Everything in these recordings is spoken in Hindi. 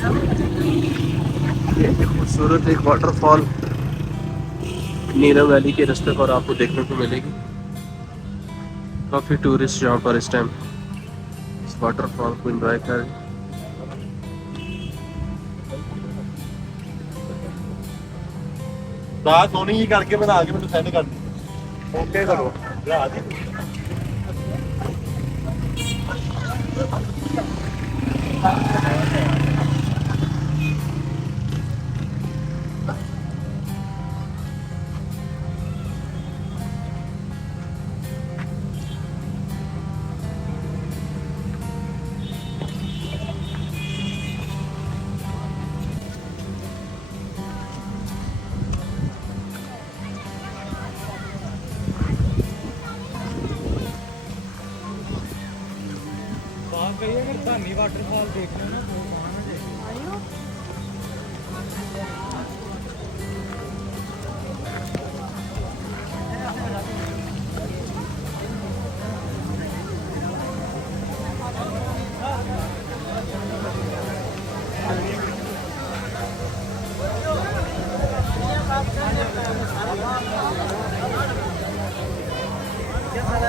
ये खूबसूरत एक वाटरफॉल नीरम वैली के रास्ते पर आपको देखने को मिलेगी। काफ़ी टूरिस्ट यहाँ पर इस टाइम इस वाटरफॉल को एंजॉय कर रहे हैं। रात होनी ही करके बना के मैंने सेंड कर दी। ओके करो रात ही अगर धानी वाटरफॉल देखना ना तो आना चाहिए।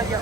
क्या